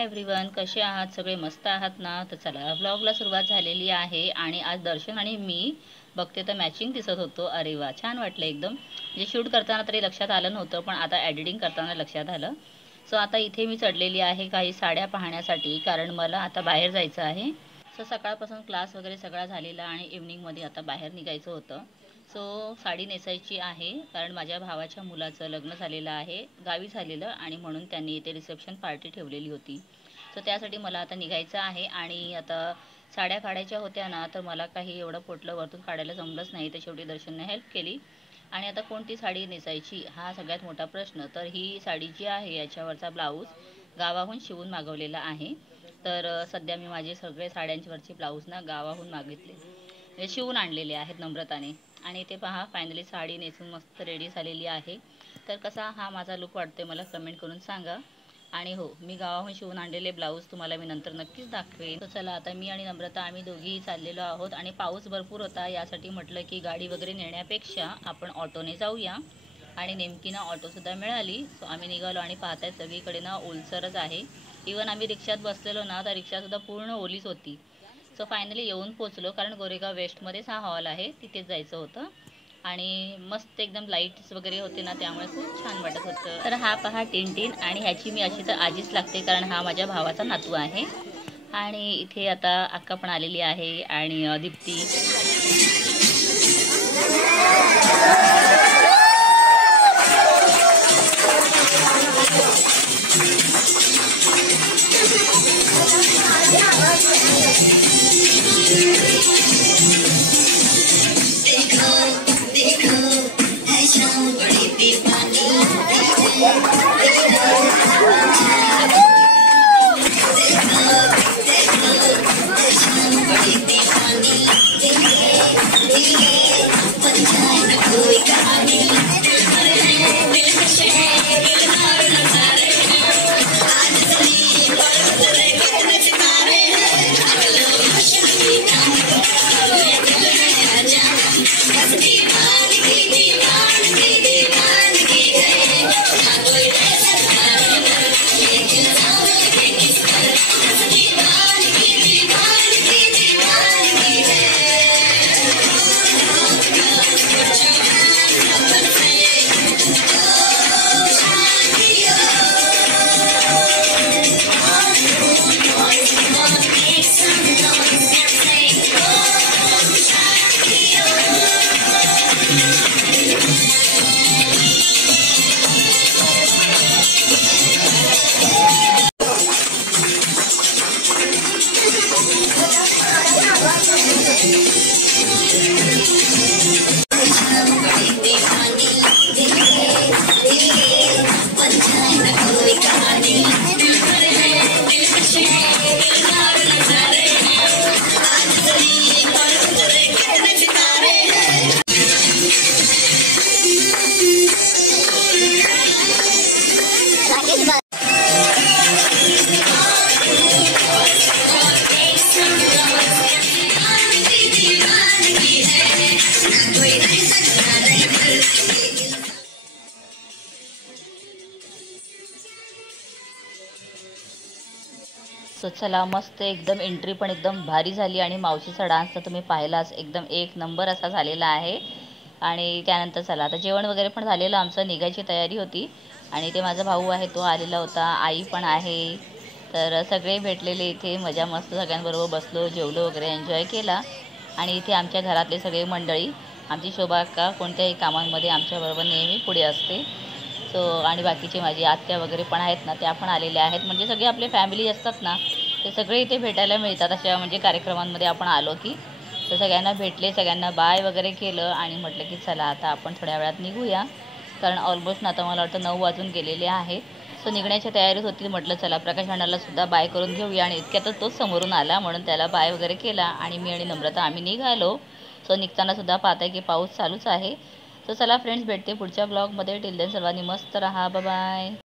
Hi everyone, कसे आहात सगळे? मस्त आहात ना? तर चला व्लॉगला सुरुवात झालेली आहे आणि आज दर्शन आणि मी बघते तर मॅचिंग दिसत होतो. अरे वा, छान वाटलं एकदम. म्हणजे शूट करताना तरी लक्षात आलं नव्हतं, पण आता एडिटिंग करताना लक्षात आलं. सो आता इथे मी चढलेली आहे काही साड्या पाहण्यासाठी, कारण मला आता बाहेर जायचं आहे. सो सकाळपासून क्लास वगैरे सगळा झालेला आणि इव्हनिंगमध्ये आता बाहेर निघायचं होतं. सो साडी नेसायची आहे, कारण माझ्या भावाच्या मुलाचं लग्न झालेलं आहे, गावी झालेलं, आणि म्हणून त्यांनी इथे रिसेप्शन पार्टी ठेवलेली होती. सो त्यासाठी मला आता निघायचं आहे. आणि आता साड्या काढायच्या होत्या ना, तर मला काही एवढं पोटलं वरतून काढायला जमलंच नाही, तर शेवटी दर्शनने हेल्प केली. आणि आता कोणती साडी नेसायची हा सगळ्यात मोठा प्रश्न. तर ही साडी जी आहे याच्यावरचा ब्लाऊज गावाहून शिवून मागवलेला आहे. तर सध्या मी माझे सगळे साड्यांच्यावरचे ब्लाऊज ना गावाहून मागितले, म्हणजे शिवून आणलेले आहेत नम्रताने. आणि ते पहा, फायनली साडी नेसून मस्त रेडी झालेली आहे. तर कसा हा माझा लुक वाटतोय मला कमेंट करून सांगा. आणि हो, मी गावाहून शिवून आणलेले ब्लाऊज तुम्हाला मी नंतर नक्कीच दाखवेन. तर चला आता मी आणि नम्रता आम्ही दोघीही चाललेलो आहोत. आणि पाऊस भरपूर होता, यासाठी म्हटलं की गाडी वगैरे नेण्यापेक्षा आपण ऑटोने जाऊया. आणि नेमकी ना ऑटोसुद्धा मिळाली. सो आम्ही निघालो आणि पाहताय सगळीकडे ना ओलसरच आहे. इवन आम्ही रिक्षात बसलेलो ना, तर रिक्षासुद्धा पूर्ण ओलीच होती. सो फायनली येऊन पोचलो, कारण गोरेगाव वेस्टमध्येच हा हॉल आहे, तिथेच जायचं होतं. आणि मस्त एकदम लाईट्स वगैरे होते ना, त्यामुळे खूप छान वाटत होतं. तर हा पहा टिनटिन, आणि ह्याची मी अशी तर आजीच लागते, कारण हा माझ्या भावाचा नातू आहे. आणि इथे आता अक्का पण आलेली आहे आणि दीप्ती. सो चला, मस्त एकदम एंट्री पण एकदम भारी झाली. आणि मावशीचा डान्स तर तुम्ही पाहिलाच, एकदम एक नंबर असा झालेला आहे. आणि त्यानंतर चला आता जेवण वगैरे पण झालेलं, आमचं निघायची तयारी होती. आणि ते माझा भाऊ आहे तो आलेला होता, आई पण आहे. तर सगळे भेटलेले इथे, मजा मस्त सगळ्यांबरोबर बसलो, जेवलो वगैरे, एन्जॉय केला. आणि इथे आमच्या घरातले सगळे मंडळी, आमची शोभा अक्का कोणत्याही कामांमध्ये आमच्याबरोबर नेहमी पुढे असते. सो आणि बाकीचे माझी आत्या वगैरे पण आहेत ना, त्या पण आलेल्या आहेत. म्हणजे सगळे आपले फॅमिली असतात ना, ते सगळे इथे भेटायला मिळतात अशा म्हणजे कार्यक्रमांमध्ये आपण आलो की. तर सगळ्यांना भेटले, सगळ्यांना बाय वगैरे केलं आणि म्हटलं की चला आता आपण थोड्या वेळात निघूया, कारण ऑलमोस्ट आता मला वाटतं 9 वाजून गेलेले आहेत. सो निघण्याच्या तयारीत होती. म्हटलं चला प्रकाश अण्णाला सुद्धा बाय करून घेऊया. आणि इतक्यातच तोच समोरून आला, म्हणून त्याला बाय वगैरे केला आणि मी आणि नम्रता आम्ही निघालो. सो निघताना सुद्धा पाहताय की पाऊस चालूच आहे. तर चला फ्रेंड्स, भेटते पुढच्या ब्लॉगमध्ये. टिल देन सर्वांनी मस्त राहा, बाय बाय.